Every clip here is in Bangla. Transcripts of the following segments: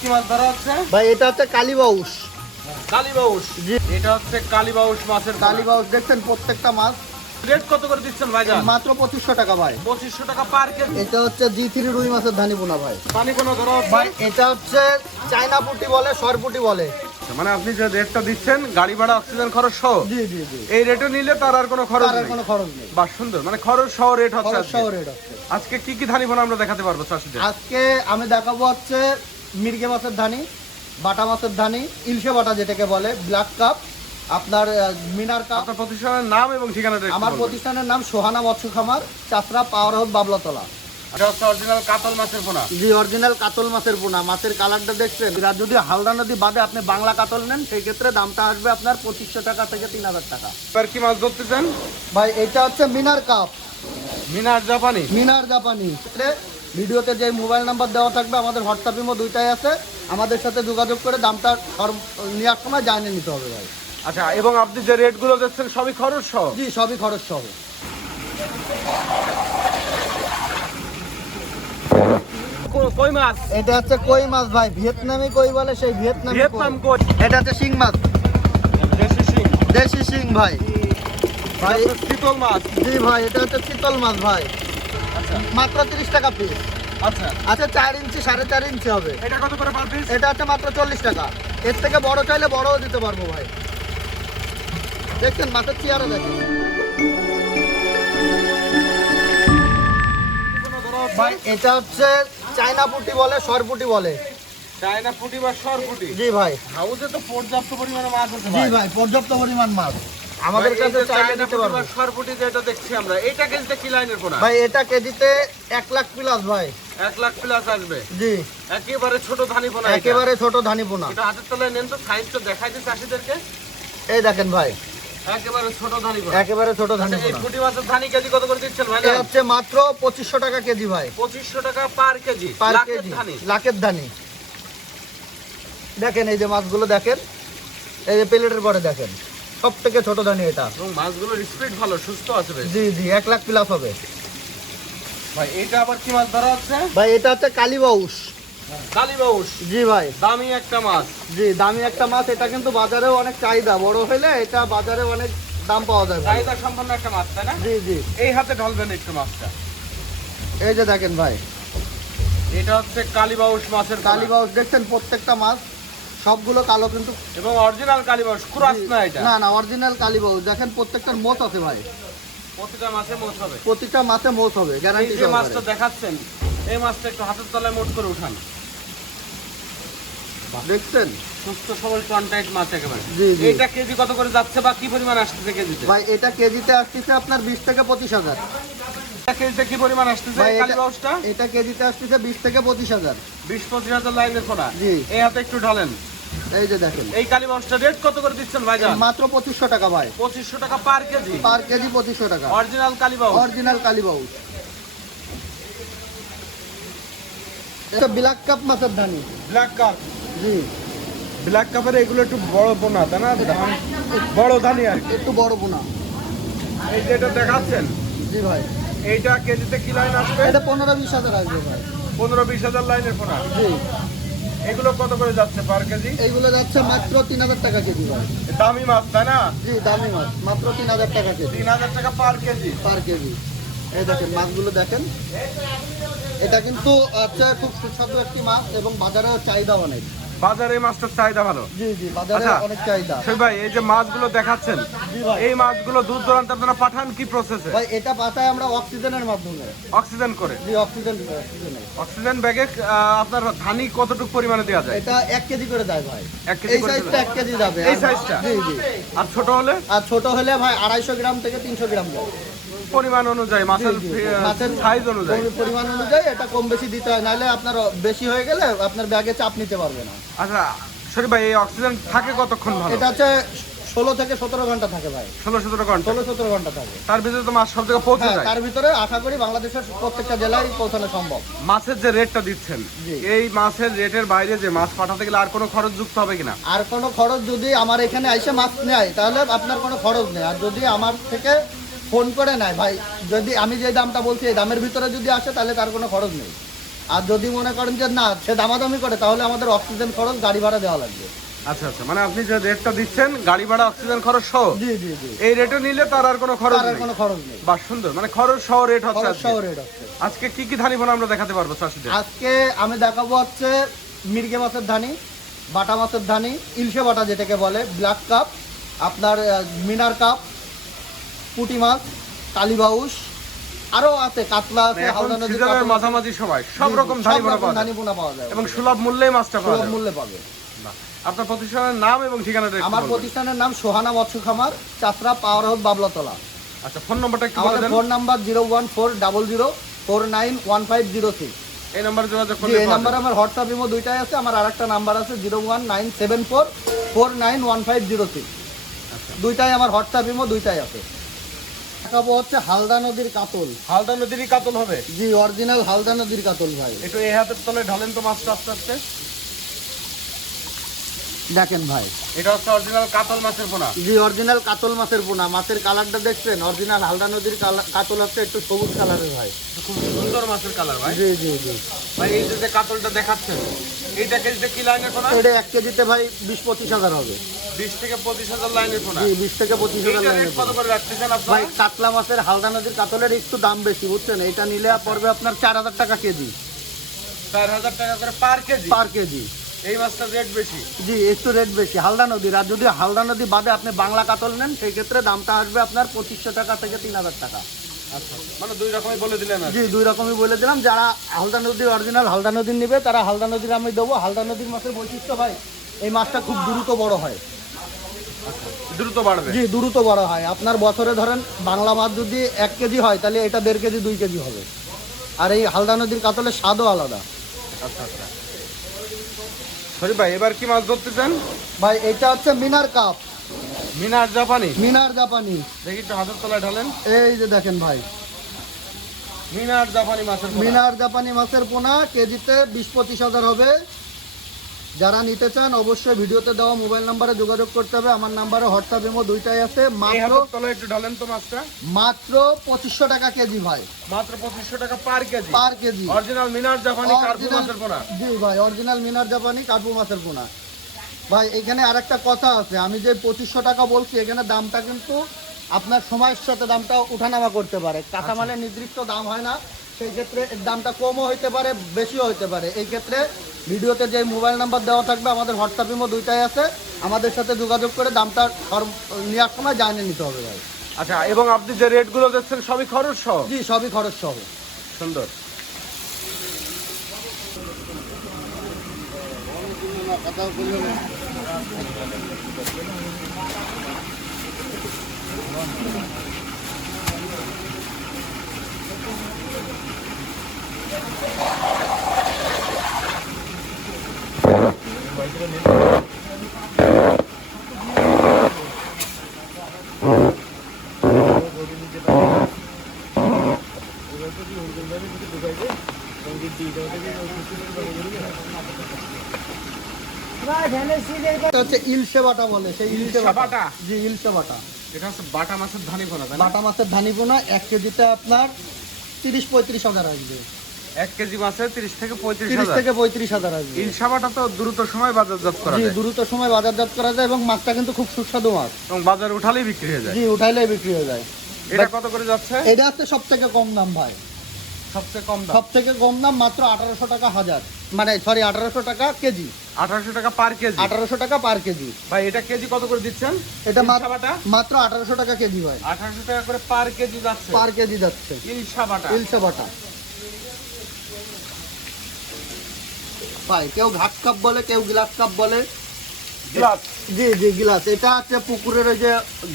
কি মাছ ধরা হচ্ছে ভাই এটা হচ্ছে কালীবাউস। কালীবাউস, জি। এটা হচ্ছে কালীবাউস মাছের কালীবাউস দেখছেন প্রত্যেকটা মাছ। রেট কত করে দিচ্ছেন ভাইজান? মাত্র 2500 টাকা ভাই। 2500 টাকা পার কেজি। এটা হচ্ছে G3 রুই মাছের ধানি পোনা ভাই। পানি কোনো ধরা হচ্ছে? ভাই এটা হচ্ছে চায়না পুঁটি বলে, সরপুটি বলে। মানে আপনি যে রেটটা দিচ্ছেন গাড়ি ভাড়া অক্সিজেন খরচ সহ, জি জি জি। এই রেটে নিলে তার আর কোনো খরচ আর নেই। কোনো খরচ নেই। বাহ সুন্দর, মানে খরচ সহ রেট হচ্ছে খরচ আজকে। সহ রেট হচ্ছে। আজকে কি কি ধানি পোনা আমরা দেখাতে পারবো চাষিদের? আজকে আমি দেখাবো হচ্ছে মির্গে মাছের ধানি, বাটা মাছের ধানি, ইলশে বাটা যেটাকে বলে, ব্ল্যাক কাপ, আপনার মিনার কাপ। আপনার প্রতিষ্ঠানের নাম এবং ঠিকানাটা একটু আমার বলবেন। প্রতিষ্ঠানের নাম সোহানা মৎস্য খামার, চাষরা পাওয়ার হাউস বাবলাতলা। এটা হচ্ছে অরিজিনাল কাতল মাছের পোনা। জি অরিজিনাল কাতল মাছের পোনা। মাছের কালারটা দেখছেন? আর যদি হালদা নদী বাদে আপনি বাংলা কাতল নেন সেই ক্ষেত্রে দামটা আসবে আপনার 2500 টাকা থেকে 3000 টাকা। এবার কি মাছ ধরতেছেন? ভাই এটা হচ্ছে মিনার কাপ, মিনার জাপানি। মিনার জাপানি। ভিডিওতে যে মোবাইল নাম্বার দেওয়া থাকবে, আমাদের হোয়াটসঅ্যাপ ইমো দুইটাই আছে, আমাদের সাথে যোগাযোগ করে দামটা নেওয়ার সময় জানিয়ে নিতে হবে ভাই। আচ্ছা, এবং আপনি যে রেটগুলো দিচ্ছেন সবই খরচ সহ? জি সবই খরচ সহ। কই মাছ? এটা হচ্ছে কই মাছ ভাই, ভিয়েতনামি কই বলে, সেই ভিয়েতনামি ভিয়েতনাম কই। কই। এটা হচ্ছে শিং মাছ, দেশি শিং। দেশি শিং ভাই। ভাই এটা হচ্ছে চিতল মাছ। জি ভাই এটা হচ্ছে চিতল মাছ ভাই। আচ্ছা মাত্র 30 টাকা পিস। আচ্ছা, আচ্ছা 4 ইঞ্চি 4.5 ইঞ্চি হবে। এটা কত করে পার পিস? এটা হচ্ছে মাত্র 40 টাকা। এর থেকে বড় চাইলে বড়ও দিতে পারবো ভাই। দেখছেন মাছের চেয়ারা দেখেন ভাই। এটা হচ্ছে চায়না পুঁটি বলে, সরপুটি বলে। চায়না পুঁটি বা সরপুঁটি। জি ভাই। হাউসে তো পর্যাপ্ত পরিমাণে মাছ আছে জি ভাই। ভাই পর্যাপ্ত পরিমাণ মাছ আমাদের কাছে চাইলে চায়না দিতে পুঁটি পারবো বা সরপুঁটি যেটা দেখছি আমরা, এটা কেজিতে কি লাইনের পোনা? ভাই। এটা কেজিতে 1 লাখ প্লাস ভাই। 1 লাখ প্লাস আসবে। জি একেবারে ছোট ধানি পোনা। একেবারে ছোট ধানি পোনা। এটা হাতের তলায় নেন তো, সাইজটা দেখাই দিই চাষিদেরকে। এই দেখেন ভাই, একেবারে ছোট ধানি পোনা। একেবারে ছোট ধানি আচ্ছা, এই পোনা। পুঁটি মাছের ধানি কেজি কত করে দিচ্ছেন ভাই? এটা হচ্ছে মাত্র 2500 টাকা কেজি ভাই। 2500 টাকা পার কেজি। পার লাখের কেজি ধানি। লাখের ধানি। দেখেন এই যে মাছগুলো দেখেন, এই যে প্লেটের পরে দেখেন, সব থেকে ছোট ধানি এটা। এবং মাছগুলোর স্পিড ভালো, সুস্থ আছে বেশ। জি জি 1 লাখ প্লাস হবে ভাই এটা আবার কি মাছ ধরা হচ্ছে? ভাই। এটা হচ্ছে কালীবাউস। কালীবাউস, জি ভাই। দামি একটা মাছ। জি দামি একটা মাছ। এটা কিন্তু বাজারেও অনেক চাহিদা, বড় হলে এটা বাজারে অনেক দাম পাওয়া যায় ভাই। চাহিদা সম্পন্ন একটা মাছ, তাই না? জি জি। এই হাতে ঢালবেন একটু মাছটা। এই যে দেখেন ভাই, এটা হচ্ছে কালীবাউস মাছের কালীবাউস, কালীবাউস দেখছেন প্রত্যেকটা মাছ সবগুলো কালো কিন্তু। এবং অরিজিনাল কালীবাউস, ক্রস না এটা? না না অরিজিনাল কালীবাউস। দেখেন প্রত্যেকটার মোচ আছে ভাই, প্রতিটা মাছে মোট হবে। প্রতিটা মাছে মোচ হবে এই গ্যারান্টি যে মাছটা দেখাচ্ছেন, এই মাছটা একটু হাতের তলায় মোট করে উঠান। দেখছেন। সুস্থ সবল কন্টাক্ট মাছ একেবারে। জি জি এটা কেজি কত করে যাচ্ছে বা কি পরিমাণ আসতেছে কেজিতে? ভাই। এটা কেজিতে আসতেছে আপনার 20 থেকে 25,000 এটা কেজিতে কি পরিমাণ আসতেছে ভাই। এই কালীবাউসটা? এটা কেজিতে আসতেছে 20 থেকে 25,000। 20-25 লাইনের ফোনা। জি। এই হাতে একটু ঢালেন। এই যে দেখেন এই কালীবাউসটা রেট কত করে দিচ্ছেন ভাইজান? মাত্র 2500 টাকা ভাই। 2500 টাকা পার কেজি। পার কেজি 2500 টাকা। অরিজিনাল কালীবাউস। অরিজিনাল কালীবাউস। এটা ব্ল্যাক কাপ মাছের ধানি। Black cup. জি ব্ল্যাক কাপের এগুলো একটু বড় পোনা, তাই না? বড় ধানি আর কি। একটু বড় পোনা। এই যে এটা দেখাচ্ছেন, জি ভাই। এইটা কেজিতে কি লাইন আসবে? এটা 15-20,000 আসবে ভাই। 15-20 লাইনের পোনা। জি। এগুলো কত করে যাচ্ছে পার কেজি? এইগুলো যাচ্ছে মাত্র 3000 টাকা কেজি ভাই। দামি মাছ, তাই না? জি দামি মাছ, মাত্র 3000 টাকা কেজি। 3000 টাকা পার কেজি। পার কেজি। এই দেখেন মাছগুলো দেখেন। এটা কিন্তু হচ্ছে খুব সুস্বাদু একটি মাছ এবং বাজারে চাহিদা অনেক। বাজারে এই মাছটার চাহিদা ভালো। জি জি বাজারে আচ্ছা। অনেক চাহিদা। সেই ভাই, এই যে মাছগুলো দেখাচ্ছেন, জি ভাই। এই মাছগুলো দূর দূরান্তে আপনারা পাঠান কি প্রসেসে? ভাই এটা পাঠায় আমরা অক্সিজেনের মাধ্যমে। অক্সিজেন করে। জি অক্সিজেনে। অক্সিজেন ব্যাগে আপনার ধানি কতটুকু পরিমাণে দেওয়া যায়? এটা 1 কেজি করে দেয় ভাই। 1 কেজি এই করে সাইজটা দেয়? 1 কেজি যাবে। এই সাইজটা? জি জি। আর ছোট হলে? আর ছোট হলে ভাই 250 গ্রাম থেকে 300 গ্রাম যায়। পরিমাণ অনুযায়ী, মাছের জি, জি। মাছের সাইজ অনুযায়ী। পরিমাণ অনুযায়ী এটা কম বেশি দিতে হয়, নাহলে আপনার বেশি হয়ে গেলে আপনার ব্যাগে চাপ নিতে পারবে না। আচ্ছা শরীফ ভাই, এই অক্সিজেন থাকে কতক্ষণ ভালো? এটা হচ্ছে 16 থেকে 17 ঘন্টা থাকে ভাই। 16-17 ঘন্টা। 16-17 ঘন্টা থাকে। তার ভিতরে তো মাছ সব জায়গায় পৌঁছে হ্যাঁ, যায়। তার ভিতরে আশা করি বাংলাদেশের প্রত্যেকটা জেলায় পৌঁছানো সম্ভব। মাছের যে রেটটা দিচ্ছেন, জি। এই মাছের রেটের বাইরে যে মাছ পাঠাতে গেলে আর কোনো খরচ যুক্ত হবে কিনা? আর কোনো খরচ যদি আমার এখানে এসে মাছ নেয় তাহলে আপনার কোনো খরচ নেই। আর যদি আমার থেকে ফোন করে নেয় ভাই, যদি আমি যে দামটা বলছি এই দামের ভিতরে যদি আসে তাহলে তার কোনো খরচ নেই। আর যদি মনে করেন যে না সে দামাদামি করে তাহলে আমাদের অক্সিজেন খরচ গাড়ি ভাড়া দেওয়া লাগবে। আচ্ছা আচ্ছা, মানে আপনি যে রেটটা দিচ্ছেন গাড়ি ভাড়া অক্সিজেন খরচ সহ, জি জি জি, এই রেটে নিলে তার আর কোনো খরচ তার আর নেই। কোনো খরচ নেই। বাহ সুন্দর, মানে খরচ সহ রেট হচ্ছে খরচ আজকে। সহ রেট হচ্ছে। আজকে কি কি ধানি পোনা আমরা দেখাতে পারবো চাষিদের? আজকে আমি দেখাবো হচ্ছে মির্গে মাছের ধানি, বাটা মাছের ধানি, ইলশে বাটা যেটাকে বলে, ব্ল্যাক কাপ, আপনার মিনার কাপ, পুঁটি মাছ, কালীবাউস, আরো আছে কাতলা আছে, এখন হাওড়া নদীর সিজনের কাতলা আছে। মাঝামাঝি সময় সব জি, রকম জি, ধানি সব পোনা রকম পাওয়া ধানি যায় পোনা পাওয়া যায় এবং সুলভ মূল্যেই মাছটা পাওয়া সুলভ যায়। মূল্যে পাবে। বাহ। আপনার প্রতিষ্ঠানের নাম এবং ঠিকানাটা একটু আমার বলবেন। প্রতিষ্ঠানের নাম সোহানা মৎস্য খামার, চাতরা পাওয়ার হাউস, বাবলাতলা। আচ্ছা, ফোন নম্বরটা একটু বলে আমাদের দেন। Phone number 01400491506। এই নম্বরে যোগাযোগ জি, করলে এই পাওয়া নাম্বার যাবে। আমার হোয়াটসঅ্যাপ ইমো দুইটাই আছে। আমার আরেকটা নাম্বার আছে 01974491506। আচ্ছা। দুইটাই আমার হোয়াটসঅ্যাপ ইমো দুইটাই আছে। দেখাবো হচ্ছে হালদা নদীর কাতল। হালদা নদীরই কাতল হবে। জি, অরিজিনাল হালদা নদীর কাতল ভাই। একটু এই হাতের তলে ঢালেন তো মাছটা আস্তে আস্তে। দেখেন ভাই, এটা হচ্ছে অরিজিনাল কাতল মাছের পোনা। জি, অরিজিনাল কাতল মাছের পোনা। মাছের কালারটা দেখছেন? অরিজিনাল হালদা নদীর কাতল হচ্ছে একটু সবুজ কালারের ভাই। খুব সুন্দর মাছের কালার ভাই। জি জি জি। ভাই এই যে কাতলটা দেখাচ্ছেন, এইটা কেজিতে কি লাইনের পোনা? এটা 1 কেজিতে ভাই 20-25 হাজার হবে। 20 থেকে 25,000 লাইনের পোনা। জি, 20 থেকে 25 হাজার এইটা লাইনের রেট কত পোনা। করে রাখতেছেন ভাই আপনারা? কাতলা মাছের হালদা নদীর কাতলের একটু দাম বেশি, বুঝছেন? এটা নিলে পড়বে আপনার 4,000 টাকা কেজি। 4,000 টাকা করে পার কেজি। পার কেজি। এই মাছটার রেট বেশি। জি, একটু রেট বেশি হালদা নদীর। আর যদি হালদা নদী বাদে আপনি বাংলা কাতল নেন সেই ক্ষেত্রে দামটা আসবে আপনার 2500 টাকা থেকে 3,000 টাকা। আচ্ছা, মানে দুই রকমই বলে দিলেন আর কি। জি, দুই রকমই বলে দিলাম। যারা হালদা নদীর অরিজিনাল হালদা নদীর নেবে তারা হালদা নদীর আমি দেবো। হালদা নদীর মাছের বৈশিষ্ট্য ভাই, এই মাছটা খুব দ্রুত বড় হয়। দ্রুত বাড়বে। জি, দ্রুত বড় হয়। আপনার বছরে ধরেন বাংলা মাছ যদি 1 কেজি হয় তাহলে এটা 1.5 কেজি 2 কেজি হবে। আর এই হালদা নদীর কাতলের স্বাদও আলাদা। আচ্ছা আচ্ছা। সরি ভাই, এবার কি মাছ ধরতেছেন? ভাই এটা হচ্ছে মিনার কাপ, মিনার জাপানি। মিনার জাপানি। দেখি একটু হাতের তলায় ঢালেন। এই যে দেখেন ভাই, মিনার জাপানি মাছের পোনা। মিনার জাপানি মাছের পোনা কেজিতে 20-25 হাজার হবে। যারা নিতে চান অবশ্যই ভিডিওতে দেওয়া মোবাইল নাম্বারে যোগাযোগ করতে হবে। আমার নাম্বারে হোয়াটসঅ্যাপ ইমো দুইটাই আছে। এই মাত্র হাতের তলায় একটু ঢালেন তো মাছটা। মাত্র 2500 টাকা কেজি ভাই। মাত্র 2500 টাকা পার কেজি। পার কেজি। অরিজিনাল মিনার জাপানি কার্পু মাছের পোনা। জি ভাই, অরিজিনাল মিনার জাপানি কার্পু মাছের পোনা। ভাই এখানে আরেকটা কথা আছে, আমি যে 2500 টাকা বলছি এখানে দামটা কিন্তু আপনার সময়ের সাথে দামটা উঠানামা করতে পারে। কাঁচামালের নির্দিষ্ট দাম হয় না, সেই ক্ষেত্রে এর দামটা কমও হইতে পারে বেশিও হইতে পারে। এই ক্ষেত্রে ভিডিওতে যে মোবাইল নাম্বার দেওয়া থাকবে আমাদের হোয়াটসঅ্যাপ ইমো দুইটাই আছে। আমাদের সাথে যোগাযোগ করে দামটা নেওয়ার সময় জানিয়ে নিতে হবে ভাই। আচ্ছা, এবং আপনি যে রেটগুলো দিচ্ছেন সবই খরচ সহ। জি, সবই খরচ সহ। সুন্দর। এটা হচ্ছে ইলশে বাটা বলে, সেই ইলশে ইলশে বাটা। বাটা? জি, ইলশে বাটা। এটা হচ্ছে বাটা মাছের ধানি পোনা, তাই না? বাটা মাছের ধানি পোনা 1 কেজিতে আপনার 30-35 হাজার আসবে। 1 কেজি মাছে 30 থেকে 30 35,000। থেকে 35 হাজার আসবে। ইলশা বাটা তো দ্রুত সময় বাজারজাত করা জি, যায় দ্রুত সময় বাজারজাত করা যায় এবং মাছটা কিন্তু খুব সুস্বাদু মাছ। এবং বাজারে উঠালেই বিক্রি হয়ে যায়। জি, উঠাইলেই বিক্রি হয়ে যায়। এটা কত করে যাচ্ছে? এটা হচ্ছে সব থেকে কম দাম ভাই। সবচেয়ে কম দাম সব থেকে কম দাম মাত্র 1800 টাকা হাজার, মানে সরি 1800 টাকা কেজি। 1800 টাকা পার কেজি। 1800 টাকা পার কেজি। ভাই এটা কেজি কত করে দিচ্ছেন? এটা ইলশা বাটা মাত্র 1800 টাকা কেজি ভাই। 1800 টাকা করে পার কেজি যাচ্ছে। পার কেজি যাচ্ছে ইলশা বাটা। ইলশে বাটা। ভাই কেউ ঘাট কাপ বলে, কেউ গ্লাস কাপ বলে। গ্লাস। জি জি, গ্লাস। এটা হচ্ছে পুকুরের ওই যে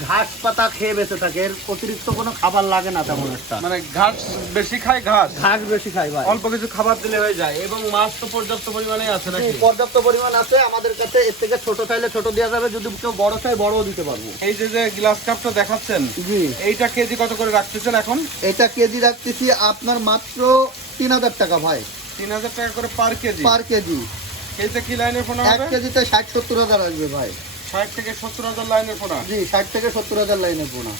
ঘাস পাতা খেয়ে বেঁচে থাকে, এর অতিরিক্ত কোনো খাবার লাগে না তেমন একটা। মানে ঘাস বেশি খায়, ঘাস ঘাস বেশি খাই ভাই। অল্প কিছু খাবার দিলে হয়ে যায়। এবং মাছ তো পর্যাপ্ত পরিমাণে আছে নাকি? জি, পর্যাপ্ত পরিমাণ আছে আমাদের কাছে। এর থেকে ছোট চাইলে ছোট দেওয়া যাবে, যদি কেউ বড় চাই বড়ও দিতে পারবো। এই যে যে গ্লাস কাপটা দেখাচ্ছেন, জি, এইটা কেজি কত করে রাখতেছেন এখন? এটা কেজি রাখতেছি আপনার মাত্র 3000 টাকা ভাই। 3000 টাকা করে পার কেজি। পার কেজি। কেজিতে কি লাইনের পোনা 1 হবে? কেজিতে 60-70 হাজার আসবে ভাই। 60 থেকে 70,000 লাইনের পোনা। জি, 60 থেকে 70 হাজার লাইনের পোনা।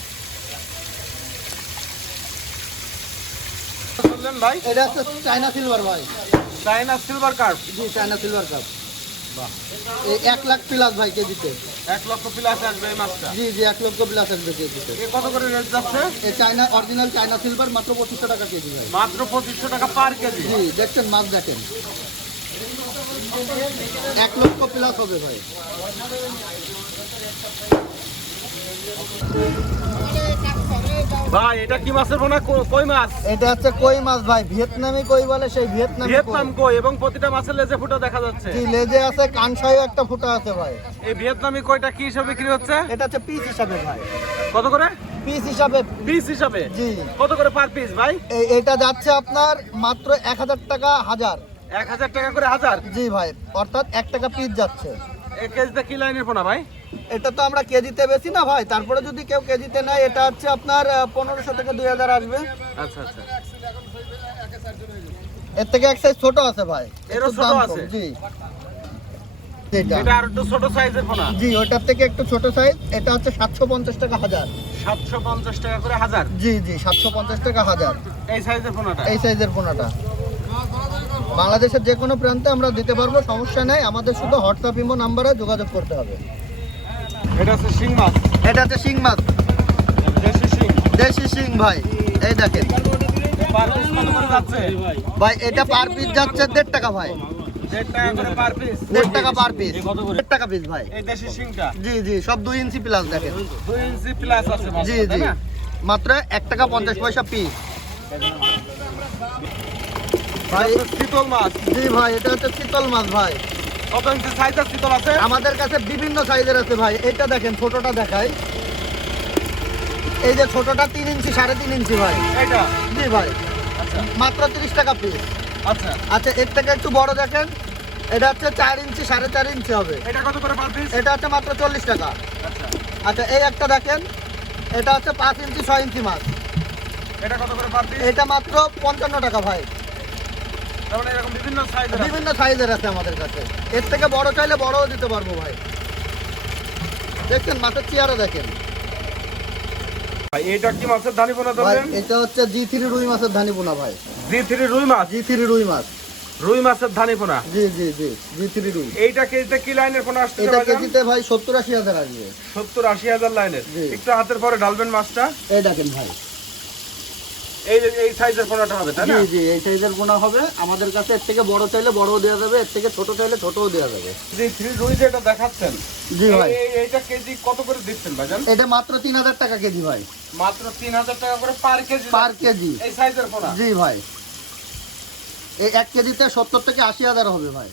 বললেন ভাই এটা হচ্ছে চায়না সিলভার ভাই। China silver carp. জি চায়না সিলভার কাপ। বাহ, এই 1 লাখ প্লাস ভাই কেজিতে। 1 লক্ষ প্লাস আসবে এই মাছটা। জি জি 1 লক্ষ প্লাস আসবে কেজিতে। এ কত করে রেট যাচ্ছে? এই চায়না অরিজিনাল চায়না সিলভার মাত্র 2500 টাকা কেজি ভাই। মাত্র 2500 টাকা পার কেজি। জি দেখছেন মাছ দেখেন 1 লক্ষ প্লাস হবে ভাই। ভাই এটা কি মাছের পোনা? কই মাছ। এটা হচ্ছে কই মাছ ভাই, ভিয়েতনামি কই বলে, সেই ভিয়েতনামি ভিয়েতনাম কই, এবং প্রতিটা মাছের লেজে ফুটা দেখা যাচ্ছে। কি লেজে আছে, কানসাইও একটা ফুটা আছে ভাই। এই ভিয়েতনামি কইটা কি হিসাবে বিক্রি হচ্ছে? এটা হচ্ছে পিস হিসাবে ভাই, কত করে পিস হিসাবে। পিস হিসাবে? জি। কত করে পার পিস ভাই? এটা যাচ্ছে আপনার মাত্র 1000 টাকা হাজার। 1000 টাকা করে হাজার? জি ভাই, অর্থাৎ 1 টাকা পিস যাচ্ছে। এক কেজিতে কি লাইনের পোনা ভাই? এটা তো আমরা কেজিতে বেশি না ভাই, তারপরে যদি কেউ কেজিতে নেয় এটা হচ্ছে আপনার 1500 থেকে 2000 আসবে। আচ্ছা আচ্ছা। এর থেকে এক সাইজ ছোট আছে ভাই, এরও একটু ছোট দাম কম। আছে? জি এটা আর একটু ছোট সাইজের পোনা। জি ওটার থেকে একটু ছোট সাইজ, এটা হচ্ছে 750 টাকা হাজার। 750 টাকা করে হাজার? জি জি 750 টাকা হাজার এই সাইজের পোনাটা? এই সাইজের পোনাটা। বাংলাদেশের যে কোনো প্রান্তে আমরা দিতে পারবো, সমস্যা নেই। আমাদের শুধু হোয়াটসঅ্যাপ ইমো নাম্বারে যোগাযোগ করতে হবে। এটা হচ্ছে শিং মাছ। এটা হচ্ছে শিং মাছ, দেশি শিং। দেশি শিং ভাই। এই দেখেন পার পিস কত করে যাচ্ছে ভাই, এটা পার পিস যাচ্ছে 1.5 টাকা ভাই। 1.5 টাকা করে পার পিস? 1.5 টাকা পার পিস, কত করে 1.5 টাকা পিস ভাই। এই দেশি শিংটা? জি জি সব 2 ইঞ্চি প্লাস দেখেন। 2 ইঞ্চি প্লাস আছে মাছ, জি তাই জি না? মাত্র 1 টাকা 50 পয়সা পিস ভাই। এটা হচ্ছে চিতল মাছ। জি ভাই, এটা হচ্ছে চিতল মাছ ভাই। কত ইঞ্চি সাইজের চিতল আছে? আমাদের কাছে বিভিন্ন সাইজের আছে ভাই। এটা দেখেন, ছোটটা দেখাই। এই যে ছোটটা 3 ইঞ্চি 3.5 ইঞ্চি ভাই। এইটা? জি ভাই, আচ্ছা মাত্র 30 টাকা পিস। আচ্ছা। আচ্ছা এর থেকে একটু বড় দেখেন, এটা হচ্ছে 4 ইঞ্চি 4.5 ইঞ্চি হবে। এটা কত করে পার পিস? এটা হচ্ছে মাত্র 40 টাকা। আচ্ছা। আচ্ছা এই একটা দেখেন, এটা হচ্ছে 5 ইঞ্চি 6 ইঞ্চি মাছ। এটা কত করে পার পিস? এটা মাত্র 55 টাকা ভাই। তার মানে এরকম বিভিন্ন সাইজের? বিভিন্ন সাইজের আছে আমাদের কাছে। এর থেকে বড় চাইলে বড়ও দিতে পারবো ভাই। দেখছেন মাছের চেয়ারে দেখেন ভাই এটা কি মাছের ধানি পোনা ভাই। ধরলেন? এটা হচ্ছে G3 রুই মাছের ধানি পোনা ভাই। G3 রুই মাছ? G3 রুই মাছ। রুই মাছের ধানি পোনা? জি জি জি G3 রুই। এইটা কেজিতে কি লাইনের পোনা আসছে? এটা কেজিতে ভাই 70-80 হাজার আসবে। 70-80 হাজার লাইনের। জি। একটু হাতের পরে ঢালবেন মাছটা। এই দেখেন ভাই, এই যে এই সাইজের পোনাটা হবে, তাই জি না? জি এই সাইজের পোনা হবে আমাদের কাছে। এর থেকে বড় চাইলে বড়ও দেওয়া যাবে, এর থেকে ছোট চাইলে ছোটও দেওয়া যাবে। G3 রুই যেটা দেখাচ্ছেন, জি ভাই, এইটা কেজি কত করে দিচ্ছেন ভাইজান? এটা মাত্র 3000 টাকা কেজি ভাই। মাত্র 3000 টাকা করে পার কেজি? পার কেজি। এই সাইজের পোনা? জি ভাই, এই 1 কেজিতে 70 থেকে 80 হাজার হবে ভাই।